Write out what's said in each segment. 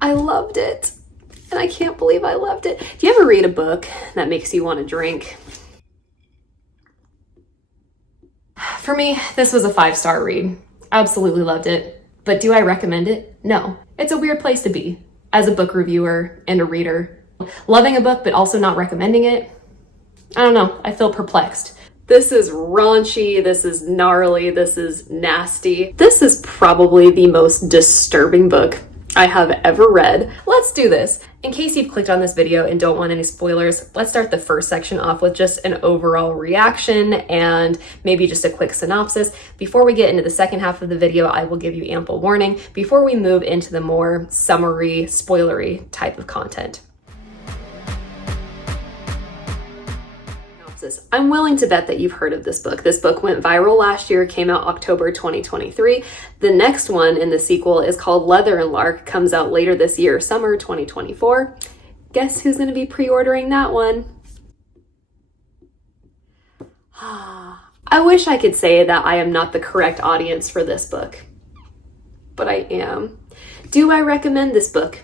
I loved it. And I can't believe I loved it. Do you ever read a book that makes you want to drink? For me, this was a 5-star read. Absolutely loved it. But do I recommend it? No. It's a weird place to be as a book reviewer and a reader. Loving a book, but also not recommending it? I don't know. I feel perplexed. This is raunchy, this is gnarly, this is nasty. This is probably the most disturbing book I have ever read. Let's do this. In case you've clicked on this video and don't want any spoilers, let's start the first section off with just an overall reaction and maybe just a quick synopsis. Before we get into the second half of the video, I will give you ample warning before we move into the more summary, spoilery type of content. I'm willing to bet that you've heard of this book. This book went viral last year, came out October 2023. The next one in the sequel is called Leather and Lark, comes out later this year, summer 2024. Guess who's going to be pre-ordering that one? I wish I could say that I am not the correct audience for this book, but I am. Do I recommend this book?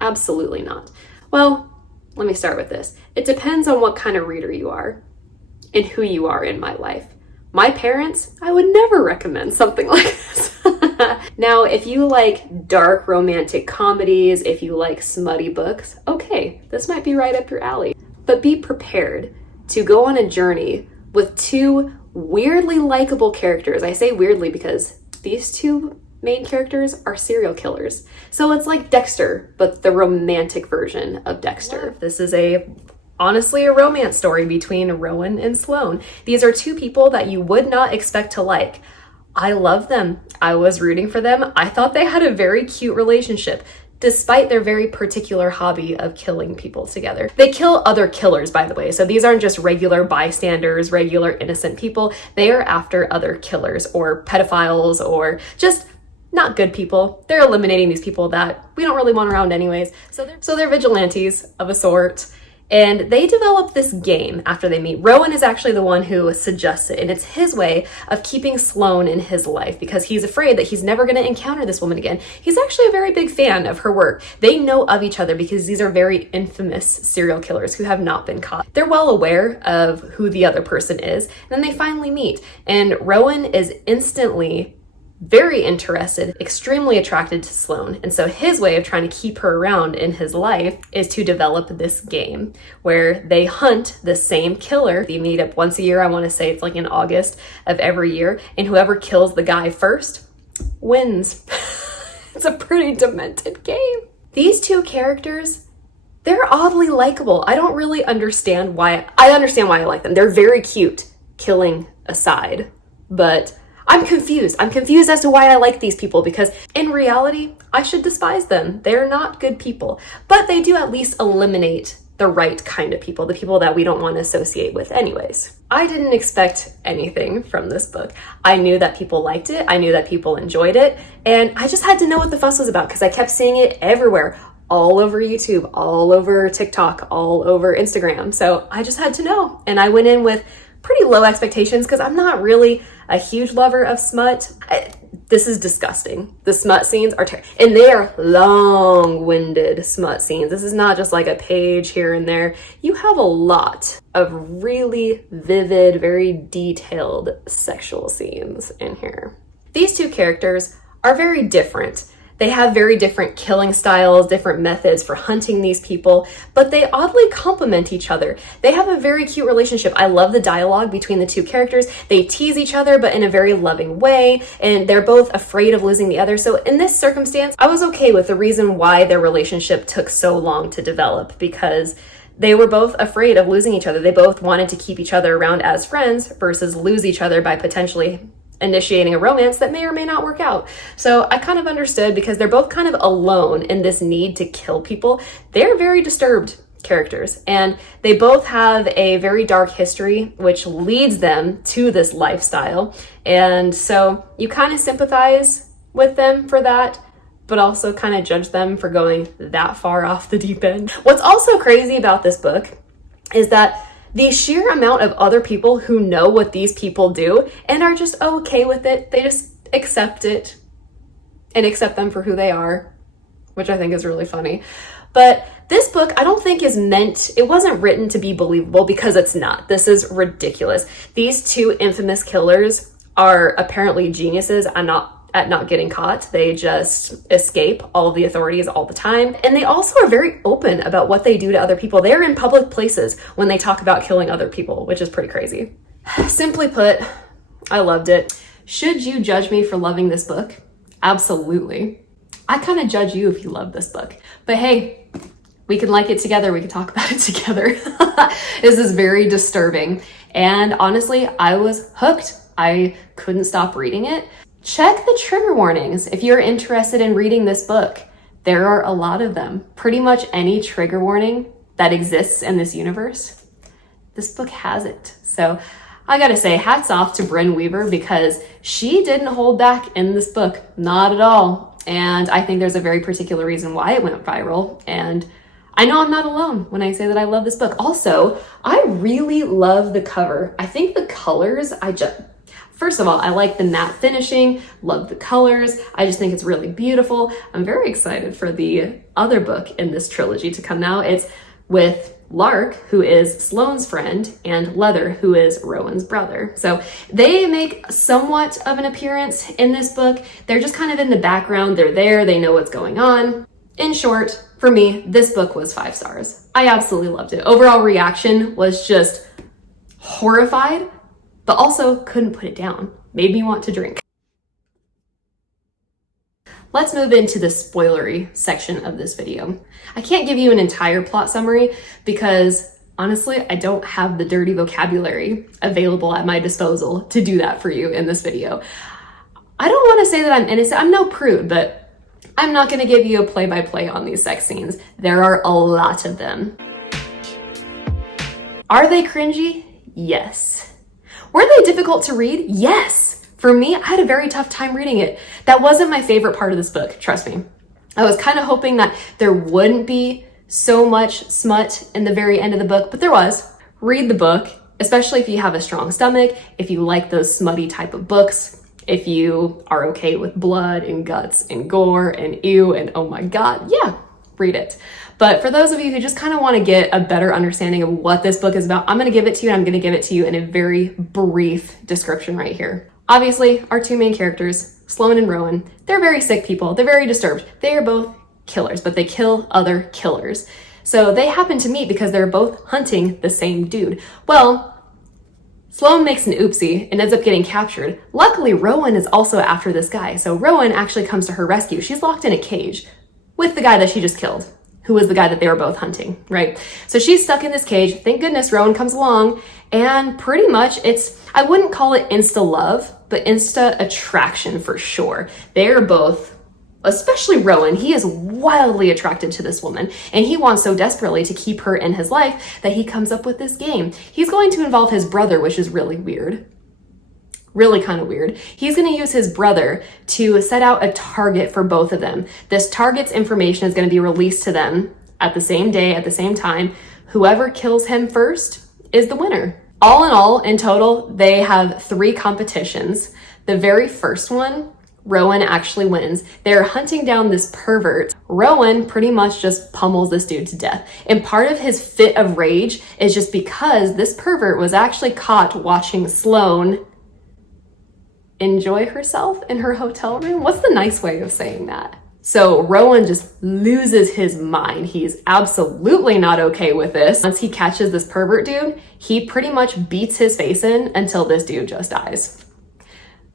Absolutely not. Well, let me start with this. It depends on what kind of reader you are and who you are in my life. My parents, I would never recommend something like this. Now, if you like dark romantic comedies, if you like smutty books, okay, this might be right up your alley. But be prepared to go on a journey with two weirdly likable characters. I say weirdly because these two main characters are serial killers. So it's like Dexter, but the romantic version of Dexter. This is honestly a romance story between Rowan and Sloane. These are two people that you would not expect to like. I love them. I was rooting for them. I thought they had a very cute relationship, despite their very particular hobby of killing people together. They kill other killers, by the way. So these aren't just regular bystanders, regular innocent people. They are after other killers or pedophiles or just not good people. They're eliminating these people that we don't really want around anyways. So they're vigilantes of a sort. And they develop this game after they meet. Rowan is actually the one who suggests it, and it's his way of keeping Sloane in his life because he's afraid that he's never going to encounter this woman again. He's actually a very big fan of her work. They know of each other because these are very infamous serial killers who have not been caught. They're well aware of who the other person is, and then they finally meet. And Rowan is instantly very interested, extremely attracted to Sloane. And so his way of trying to keep her around in his life is to develop this game where they hunt the same killer. They meet up once a year. I want to say it's like in August of every year. And whoever kills the guy first wins. It's a pretty demented game. These two characters, they're oddly likable. I don't really understand why. I understand why I like them. They're very cute, killing aside, but I'm confused. I'm confused as to why I like these people because in reality, I should despise them. They're not good people, but they do at least eliminate the right kind of people, the people that we don't want to associate with anyways. I didn't expect anything from this book. I knew that people liked it. I knew that people enjoyed it. And I just had to know what the fuss was about because I kept seeing it everywhere, all over YouTube, all over TikTok, all over Instagram. So I just had to know. And I went in with pretty low expectations because I'm not really a huge lover of smut. This is disgusting. The smut scenes are terrible, and they are long-winded smut scenes. This is not just like a page here and there. You have a lot of really vivid, very detailed sexual scenes in here. These two characters are very different. They have very different killing styles, different methods for hunting these people, but they oddly complement each other. They have a very cute relationship. I love the dialogue between the two characters. They tease each other, but in a very loving way, and they're both afraid of losing the other. So in this circumstance, I was okay with the reason why their relationship took so long to develop because they were both afraid of losing each other. They both wanted to keep each other around as friends versus lose each other by potentially initiating a romance that may or may not work out. So I kind of understood because they're both kind of alone in this need to kill people. They're very disturbed characters and they both have a very dark history which leads them to this lifestyle. And so you kind of sympathize with them for that, but also kind of judge them for going that far off the deep end. What's also crazy about this book is that the sheer amount of other people who know what these people do and are just okay with it, they just accept it and accept them for who they are. which I think is really funny. But this book, I don't think it wasn't written to be believable, because it's not. This is ridiculous. These two infamous killers are apparently geniuses at not getting caught. They just escape all of the authorities all the time. And they also are very open about what they do to other people. They're in public places when they talk about killing other people, which is pretty crazy. Simply put, I loved it. Should you judge me for loving this book? Absolutely. I kind of judge you if you love this book. But hey, we can like it together. We can talk about it together. This is very disturbing. And honestly, I was hooked. I couldn't stop reading it. Check the trigger warnings if you're interested in reading this book. There are a lot of them. Pretty much any trigger warning that exists in this universe, this book has it. So I gotta say, hats off to Brynne Weaver, because she didn't hold back in this book, not at all. And I think there's a very particular reason why it went viral. And I know I'm not alone when I say that I love this book. Also, I really love the cover. I think the colors, first of all, I like the matte finishing, love the colors. I just think it's really beautiful. I'm very excited for the other book in this trilogy to come now. It's with Lark, who is Sloane's friend, and Leather, who is Rowan's brother. So they make somewhat of an appearance in this book. They're just kind of in the background. They're there. They know what's going on. In short, for me, this book was 5 stars. I absolutely loved it. Overall reaction was just horrified, but also couldn't put it down. Made me want to drink. Let's move into the spoilery section of this video. I can't give you an entire plot summary because honestly, I don't have the dirty vocabulary available at my disposal to do that for you in this video. I don't want to say that I'm innocent. I'm no prude, but I'm not going to give you a play-by-play on these sex scenes. There are a lot of them. Are they cringy? Yes. Were they difficult to read? Yes. For me, I had a very tough time reading it. That wasn't my favorite part of this book, trust me. I was kind of hoping that there wouldn't be so much smut in the very end of the book, but there was. Read the book, especially if you have a strong stomach, if you like those smutty type of books, if you are okay with blood and guts and gore and ew and oh my God, yeah, read it. But for those of you who just kind of want to get a better understanding of what this book is about, I'm going to give it to you, and I'm going to give it to you in a very brief description right here. Obviously, our two main characters, Sloane and Rowan, they're very sick people. They're very disturbed. They are both killers, but they kill other killers. So they happen to meet because they're both hunting the same dude. Well, Sloane makes an oopsie and ends up getting captured. Luckily, Rowan is also after this guy. So Rowan actually comes to her rescue. She's locked in a cage with the guy that she just killed, who was the guy that they were both hunting, right? So she's stuck in this cage. Thank goodness Rowan comes along, and pretty much I wouldn't call it insta love, but insta attraction for sure. They're both, especially Rowan, he is wildly attracted to this woman, and he wants so desperately to keep her in his life that he comes up with this game. He's going to involve his brother, which is really weird. Really kind of weird. He's going to use his brother to set out a target for both of them. This target's information is going to be released to them at the same day, at the same time. Whoever kills him first is the winner. All in all, in total, they have 3 competitions. The very first one, Rowan actually wins. They're hunting down this pervert. Rowan pretty much just pummels this dude to death. And part of his fit of rage is just because this pervert was actually caught watching Sloane enjoy herself in her hotel room. What's the nice way of saying that? So Rowan just loses his mind. He's absolutely not okay with this. Once he catches this pervert dude, he pretty much beats his face in until this dude just dies.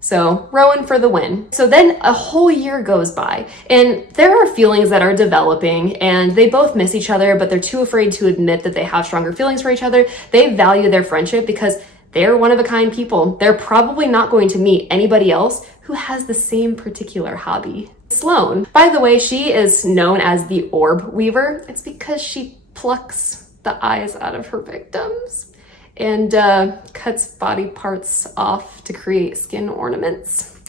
So Rowan for the win. So then a whole year goes by, and there are feelings that are developing, and they both miss each other, but they're too afraid to admit that they have stronger feelings for each other. They value their friendship because they're one-of-a-kind people. They're probably not going to meet anybody else who has the same particular hobby. Sloane, by the way, she is known as the Orb Weaver. It's because she plucks the eyes out of her victims and cuts body parts off to create skin ornaments.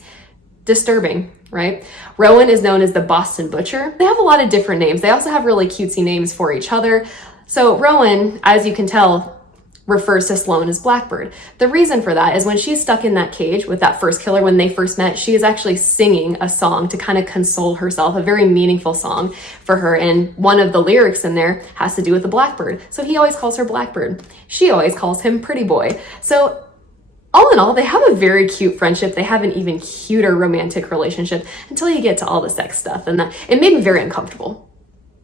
Disturbing, right? Rowan is known as the Boston Butcher. They have a lot of different names. They also have really cutesy names for each other. So Rowan, as you can tell, refers to Sloane as Blackbird. The reason for that is when she's stuck in that cage with that first killer, when they first met, she is actually singing a song to kind of console herself, a very meaningful song for her. And one of the lyrics in there has to do with the Blackbird. So he always calls her Blackbird. She always calls him Pretty Boy. So all in all, they have a very cute friendship. They have an even cuter romantic relationship until you get to all the sex stuff. And that it made me very uncomfortable,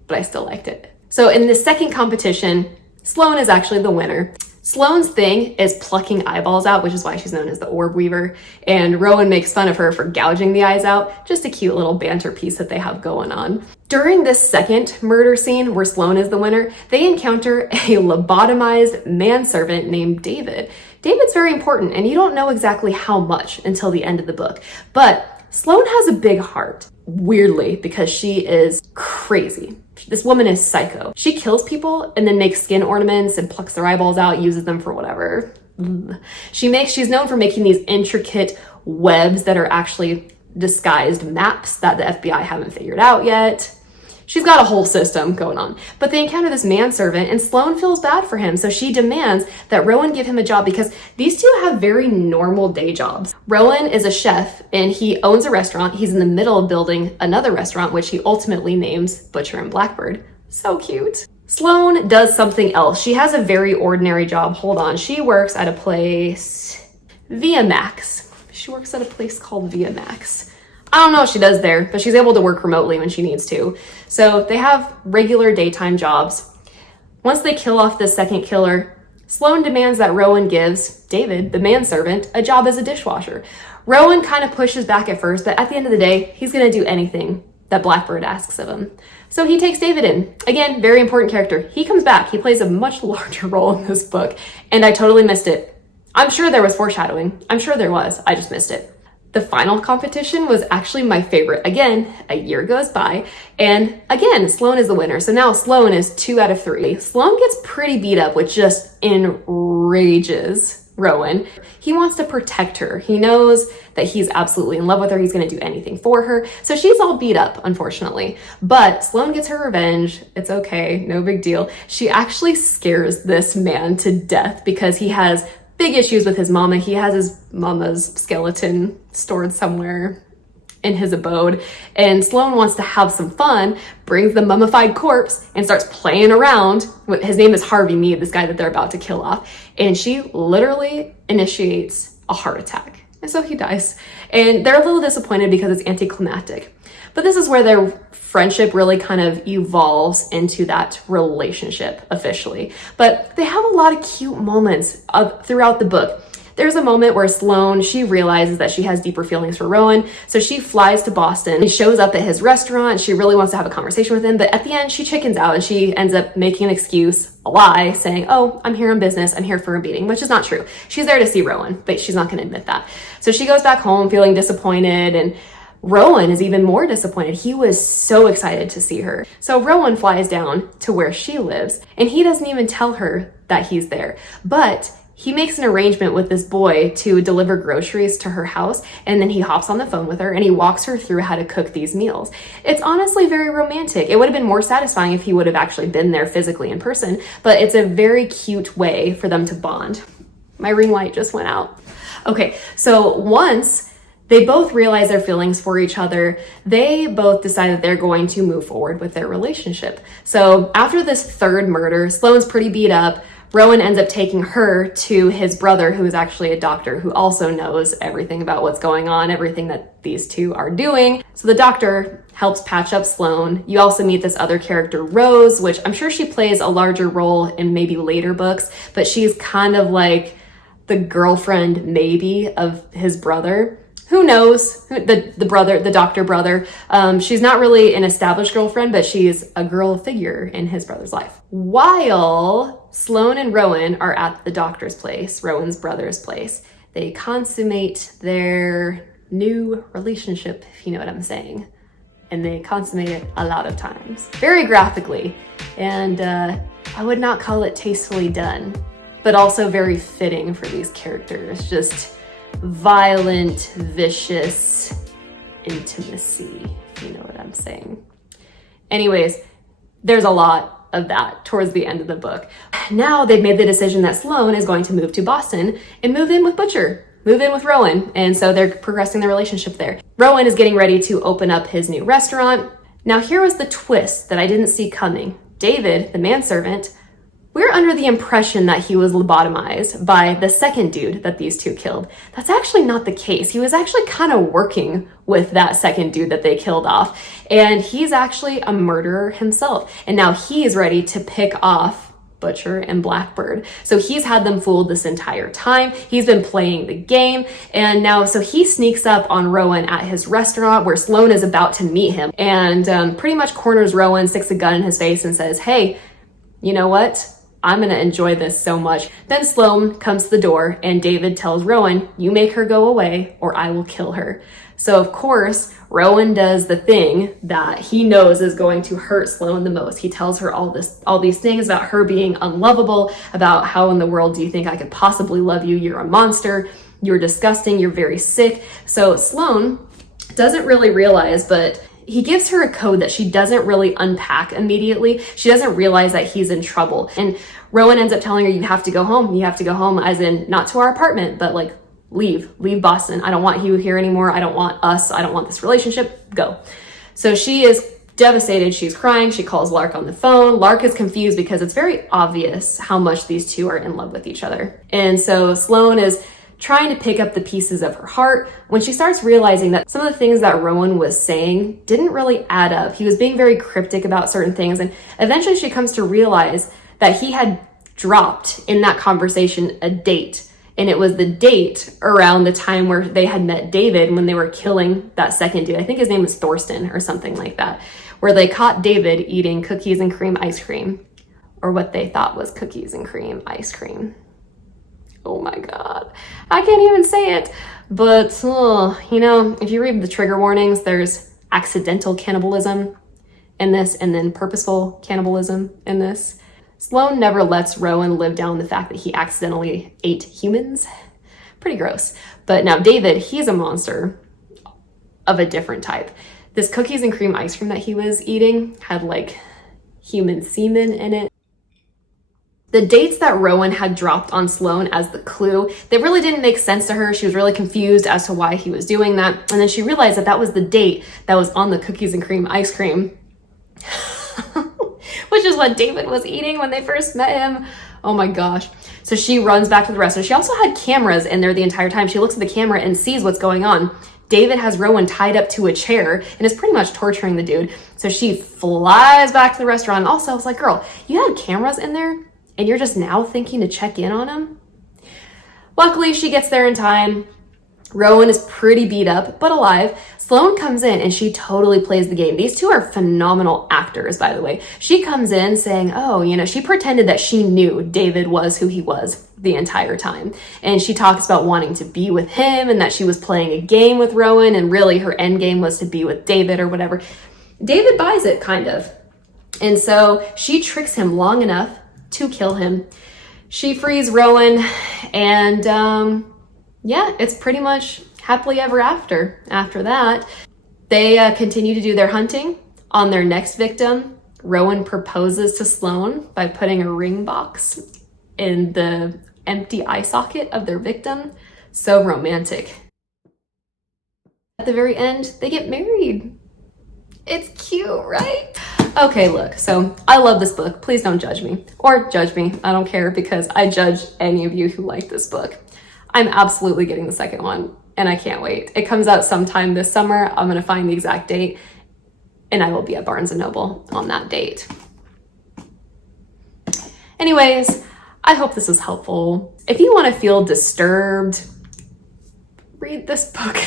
but I still liked it. So in the second competition, Sloane is actually the winner. Sloane's thing is plucking eyeballs out, which is why she's known as the orb weaver. And Rowan makes fun of her for gouging the eyes out. Just a cute little banter piece that they have going on. During this second murder scene where Sloane is the winner, they encounter a lobotomized manservant named David. David's very important, and you don't know exactly how much until the end of the book. But Sloane has a big heart, weirdly, because she is crazy. This woman is psycho. She kills people and then makes skin ornaments and plucks their eyeballs out, uses them for whatever. She's known for making these intricate webs that are actually disguised maps that the FBI haven't figured out yet. She's got a whole system going on. But they encounter this manservant and Sloane feels bad for him. So she demands that Rowan give him a job because these two have very normal day jobs. Rowan is a chef and he owns a restaurant. He's in the middle of building another restaurant, which he ultimately names Butcher and Blackbird. So cute. Sloane does something else. She has a very ordinary job. Hold on. She works at a place, Via Max. She works at a place called Via Max. I don't know what she does there, but she's able to work remotely when she needs to. So they have regular daytime jobs. Once they kill off this second killer, Sloane demands that Rowan gives David, the manservant, a job as a dishwasher. Rowan kind of pushes back at first, but at the end of the day, he's going to do anything that Blackbird asks of him. So he takes David in. Again, very important character. He comes back. He plays a much larger role in this book, and I totally missed it. I'm sure there was foreshadowing. I'm sure there was. I just missed it. The final competition was actually my favorite. Again, a year goes by, and again, Sloane is the winner. So now Sloane is 2 out of 3. Sloane gets pretty beat up, which just enrages Rowan. He wants to protect her. He knows that he's absolutely in love with her. He's going to do anything for her. So she's all beat up, unfortunately. But Sloane gets her revenge. It's okay, no big deal. She actually scares this man to death because he has big issues with his mama. He has his mama's skeleton stored somewhere in his abode. And Sloane wants to have some fun, brings the mummified corpse and starts playing around. His name is Harvey Mead, this guy that they're about to kill off. And she literally initiates a heart attack. And so he dies. And they're a little disappointed because it's anticlimactic. But this is where their friendship really kind of evolves into that relationship officially. But they have a lot of cute moments throughout the book. There's a moment where Sloane, she realizes that she has deeper feelings for Rowan. So she flies to Boston and shows up at his restaurant. She really wants to have a conversation with him. But at the end, she chickens out and she ends up making an excuse, a lie, saying, oh, I'm here on business. I'm here for a meeting, which is not true. She's there to see Rowan, but she's not going to admit that. So she goes back home feeling disappointed, and Rowan is even more disappointed. He was so excited to see her. So Rowan flies down to where she lives, and he doesn't even tell her that he's there. But he makes an arrangement with this boy to deliver groceries to her house, and then he hops on the phone with her and he walks her through how to cook these meals. It's honestly very romantic. It would have been more satisfying if he would have actually been there physically in person, but it's a very cute way for them to bond. My ring light just went out. Okay, so once they both realize their feelings for each other, they both decide that they're going to move forward with their relationship. So after this third murder, Sloane's pretty beat up. Rowan ends up taking her to his brother, who is actually a doctor who also knows everything about what's going on, everything that these two are doing. So the doctor helps patch up Sloane. You also meet this other character, Rose, which I'm sure she plays a larger role in maybe later books, but she's kind of like the girlfriend maybe of his brother. Who knows? The doctor brother. She's not really an established girlfriend, but she's a girl figure in his brother's life. While Sloane and Rowan are at the doctor's place, Rowan's brother's place, they consummate their new relationship, if you know what I'm saying. And they consummate it a lot of times. Very graphically. And I would not call it tastefully done, but also very fitting for these characters. Just violent, vicious intimacy, if you know what I'm saying. Anyways, there's a lot of that towards the end of the book. Now they've made the decision that Sloane is going to move to Boston and move in with Butcher, move in with Rowan. And so they're progressing their relationship there. Rowan is getting ready to open up his new restaurant. Now here was the twist that I didn't see coming. David, the manservant, we're under the impression that he was lobotomized by the second dude that these two killed. That's actually not the case. He was actually kind of working with that second dude that they killed off. And he's actually a murderer himself. And now he's ready to pick off Butcher and Blackbird. So he's had them fooled this entire time. He's been playing the game. And now, so he sneaks up on Rowan at his restaurant where Sloane is about to meet him and pretty much corners Rowan, sticks a gun in his face and says, hey, you know what? I'm gonna enjoy this so much. Then Sloane comes to the door and David tells Rowan, you make her go away or I will kill her. So of course, Rowan does the thing that he knows is going to hurt Sloane the most. He tells her all these things about her being unlovable, about how in the world do you think I could possibly love you? You're a monster, you're disgusting, you're very sick. So Sloane doesn't really realize, but he gives her a code that she doesn't really unpack immediately. She doesn't realize that he's in trouble. And Rowan ends up telling her, you have to go home. You have to go home, as in not to our apartment, but like leave Boston. I don't want you here anymore. I don't want us. I don't want this relationship. Go. So she is devastated. She's crying. She calls Lark on the phone. Lark is confused because it's very obvious how much these two are in love with each other. And so Sloane is trying to pick up the pieces of her heart when she starts realizing that some of the things that Rowan was saying didn't really add up. He was being very cryptic about certain things. And eventually she comes to realize that he had dropped in that conversation a date. And it was the date around the time where they had met David when they were killing that second dude. I think his name was Thorsten or something like that, where they caught David eating cookies and cream ice cream, or what they thought was cookies and cream ice cream. Oh my God, I can't even say it. But, you know, if you read the trigger warnings, there's accidental cannibalism in this and then purposeful cannibalism in this. Sloane never lets Rowan live down the fact that he accidentally ate humans. Pretty gross. But now David, he's a monster of a different type. This cookies and cream ice cream that he was eating had like human semen in it. The dates that Rowan had dropped on Sloane as the clue, they really didn't make sense to her. She was really confused as to why he was doing that. And then she realized that that was the date that was on the cookies and cream ice cream, which is what David was eating when they first met him. Oh my gosh. So she runs back to the restaurant. She also had cameras in there the entire time. She looks at the camera and sees what's going on. David has Rowan tied up to a chair and is pretty much torturing the dude. So she flies back to the restaurant. Also, I was like, girl, you had cameras in there? And you're just now thinking to check in on him? Luckily, she gets there in time. Rowan is pretty beat up, but alive. Sloane comes in and she totally plays the game. These two are phenomenal actors, by the way. She comes in saying, oh, you know, she pretended that she knew David was who he was the entire time. And she talks about wanting to be with him and that she was playing a game with Rowan and really her end game was to be with David or whatever. David buys it, kind of. And so she tricks him long enough to kill him. She frees Rowan and yeah, it's pretty much happily ever after. After that, they continue to do their hunting on their next victim. Rowan proposes to Sloane by putting a ring box in the empty eye socket of their victim. So romantic. At the very end, they get married. It's cute, right? Okay, look, so I love this book. Please don't judge me. Or judge me. I don't care because I judge any of you who like this book. I'm absolutely getting the second one and I can't wait. It comes out sometime this summer. I'm gonna find the exact date and I will be at Barnes & Noble on that date. Anyways, I hope this was helpful. If you want to feel disturbed, read this book.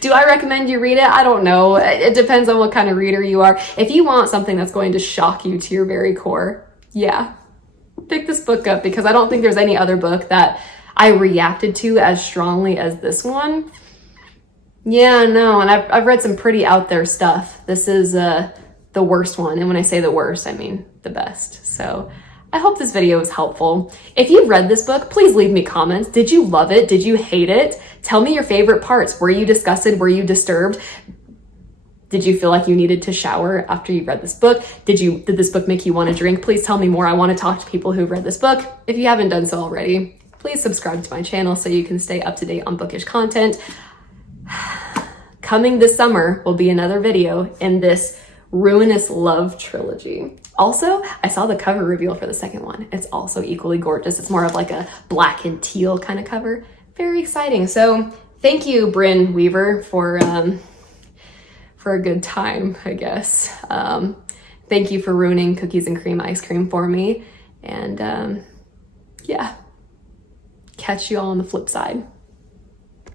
Do I recommend you read it? I don't know. It depends on what kind of reader you are. If you want something that's going to shock you to your very core, yeah, pick this book up because I don't think there's any other book that I reacted to as strongly as this one. Yeah, no, and I've read some pretty out there stuff. This is the worst one. And when I say the worst, I mean the best. So I hope this video was helpful. If you've read this book, please leave me comments. Did you love it? Did you hate it? Tell me your favorite parts. Were you disgusted? Were you disturbed? Did you feel like you needed to shower after you read this book? Did this book make you want to drink? Please tell me more. I want to talk to people who've read this book. If you haven't done so already, please subscribe to my channel so you can stay up to date on bookish content. Coming this summer will be another video in this Ruinous Love trilogy. Also, I saw the cover reveal for the second one. It's also equally gorgeous. It's more of like a black and teal kind of cover. Very exciting. So thank you, Brynne Weaver, for a good time, I guess. Thank you for ruining cookies and cream ice cream for me. And yeah, catch you all on the flip side.